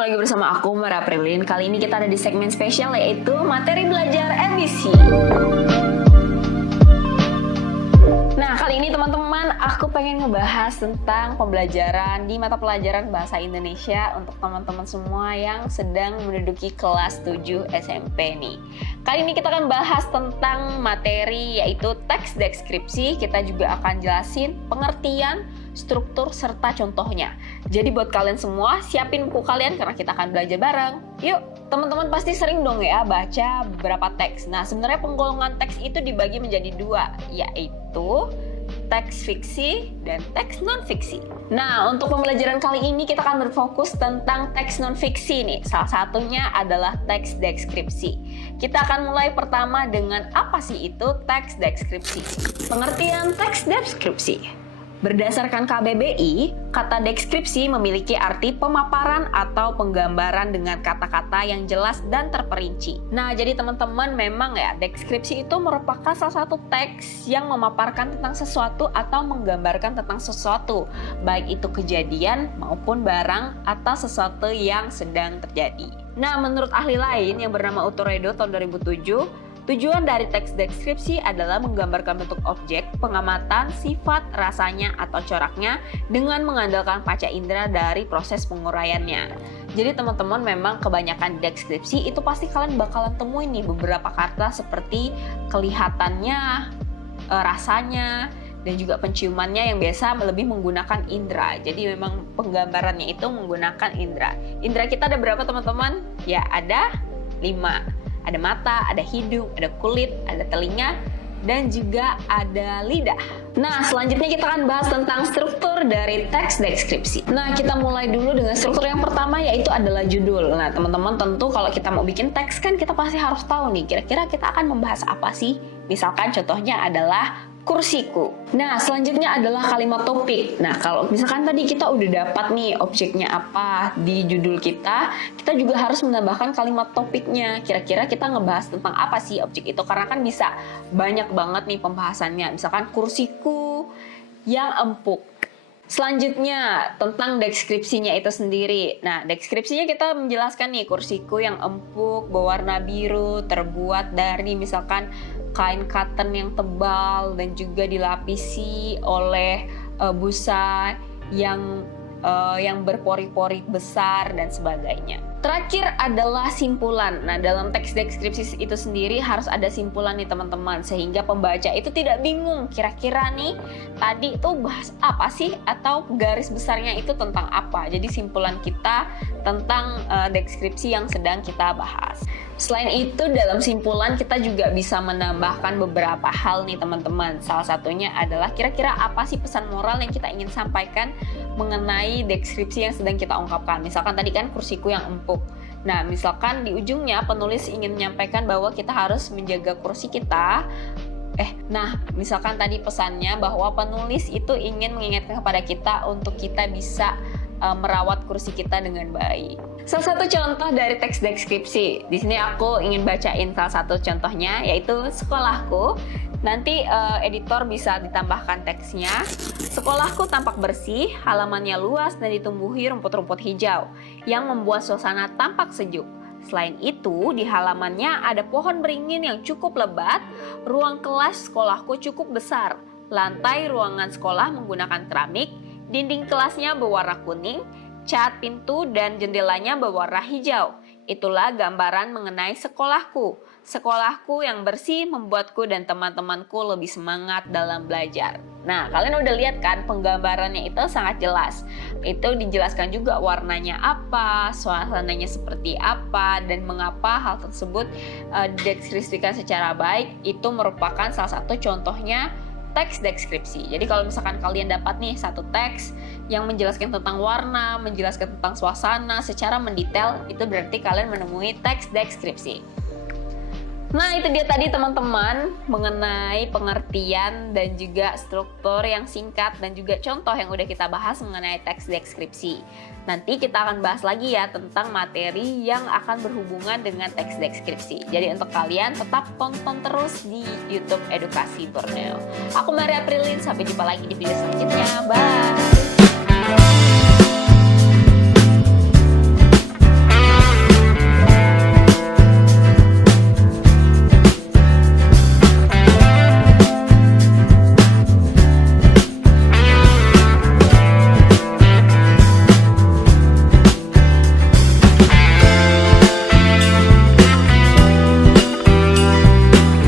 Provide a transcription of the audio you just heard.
ketemu lagi bersama aku, Mara Prilin. Kali ini kita ada di segmen spesial yaitu materi belajar MBC. Nah, kali ini teman-teman, aku pengen ngebahas tentang pembelajaran di mata pelajaran Bahasa Indonesia untuk teman-teman semua yang sedang menduduki kelas 7 SMP nih. Kali ini kita akan bahas tentang materi yaitu teks deskripsi. Kita juga akan jelasin pengertian, struktur, serta contohnya. Jadi buat kalian semua, siapin buku kalian karena kita akan belajar bareng. Yuk, teman-teman pasti sering dong ya baca beberapa teks. Nah, sebenarnya penggolongan teks itu dibagi menjadi dua, yaitu teks fiksi dan teks non-fiksi. Nah, untuk pembelajaran kali ini kita akan berfokus tentang teks non-fiksi nih. Salah satunya adalah teks deskripsi. Kita akan mulai pertama dengan apa sih itu teks deskripsi. Pengertian teks deskripsi. Berdasarkan KBBI, kata deskripsi memiliki arti pemaparan atau penggambaran dengan kata-kata yang jelas dan terperinci. Nah, jadi teman-teman memang ya, deskripsi itu merupakan salah satu teks yang memaparkan tentang sesuatu atau menggambarkan tentang sesuatu, baik itu kejadian maupun barang atau sesuatu yang sedang terjadi. Nah, menurut ahli lain yang bernama Utoredo tahun 2007, tujuan dari teks deskripsi adalah menggambarkan bentuk objek, pengamatan, sifat, rasanya, atau coraknya dengan mengandalkan panca indera dari proses penguraiannya. Jadi teman-teman memang kebanyakan deskripsi itu pasti kalian bakalan temuin nih beberapa kata seperti kelihatannya, rasanya, dan juga penciumannya yang biasa lebih menggunakan indera. Jadi memang penggambarannya itu menggunakan indera. Indera kita ada berapa teman-teman? Ya ada 5. Ada mata, ada hidung, ada kulit, ada telinga, dan juga ada lidah. Nah, selanjutnya kita akan bahas tentang struktur dari teks deskripsi. Nah, kita mulai dulu dengan struktur yang pertama yaitu adalah judul. Nah, teman-teman tentu kalau kita mau bikin teks kan kita pasti harus tahu nih kira-kira kita akan membahas apa sih. Misalkan contohnya adalah kursiku. Nah, selanjutnya adalah kalimat topik. Nah, kalau misalkan tadi kita udah dapat nih objeknya apa di judul kita, kita juga harus menambahkan kalimat topiknya. Kira-kira kita ngebahas tentang apa sih objek itu? Karena kan bisa banyak banget nih pembahasannya. Misalkan kursiku yang empuk. Selanjutnya tentang deskripsinya itu sendiri. Nah, deskripsinya kita menjelaskan nih kursiku yang empuk, berwarna biru, terbuat dari misalkan kain cotton yang tebal dan juga dilapisi oleh busa yang berpori-pori besar dan sebagainya. Terakhir adalah simpulan. Nah, dalam teks deskripsi itu sendiri harus ada simpulan nih teman-teman, sehingga pembaca itu tidak bingung kira-kira nih tadi itu bahas apa sih atau garis besarnya itu tentang apa. Jadi simpulan kita tentang deskripsi yang sedang kita bahas. Selain itu, dalam simpulan kita juga bisa menambahkan beberapa hal nih teman-teman. Salah satunya adalah kira-kira apa sih pesan moral yang kita ingin sampaikan mengenai deskripsi yang sedang kita ungkapkan. Misalkan tadi kan kursiku yang empuk. Nah, misalkan di ujungnya penulis ingin menyampaikan bahwa kita harus menjaga kursi kita. Misalkan tadi pesannya bahwa penulis itu ingin mengingatkan kepada kita untuk kita bisa merawat kursi kita dengan baik. Salah satu contoh dari teks deskripsi, di sini aku ingin bacain salah satu contohnya, yaitu sekolahku. Nanti editor bisa ditambahkan teksnya. Sekolahku tampak bersih, halamannya luas dan ditumbuhi rumput-rumput hijau yang membuat suasana tampak sejuk. Selain itu, di halamannya ada pohon beringin yang cukup lebat. Ruang kelas sekolahku cukup besar. Lantai ruangan sekolah menggunakan keramik. Dinding kelasnya berwarna kuning, cat pintu dan jendelanya berwarna hijau. Itulah gambaran mengenai sekolahku. Sekolahku yang bersih membuatku dan teman-temanku lebih semangat dalam belajar. Nah, kalian udah lihat kan penggambarannya itu sangat jelas. Itu dijelaskan juga warnanya apa, suasananya seperti apa, dan mengapa hal tersebut dideskripsikan secara baik. Itu merupakan salah satu contohnya teks deskripsi. Jadi kalau misalkan kalian dapat nih satu teks yang menjelaskan tentang warna, menjelaskan tentang suasana secara mendetail, itu berarti kalian menemui teks deskripsi. Nah, itu dia tadi teman-teman mengenai pengertian dan juga struktur yang singkat dan juga contoh yang udah kita bahas mengenai teks deskripsi. Nanti kita akan bahas lagi ya tentang materi yang akan berhubungan dengan teks deskripsi. Jadi untuk kalian tetap tonton terus di YouTube Edukasi Borneo. Aku Maria Prilin, sampai jumpa lagi di video selanjutnya. Bye!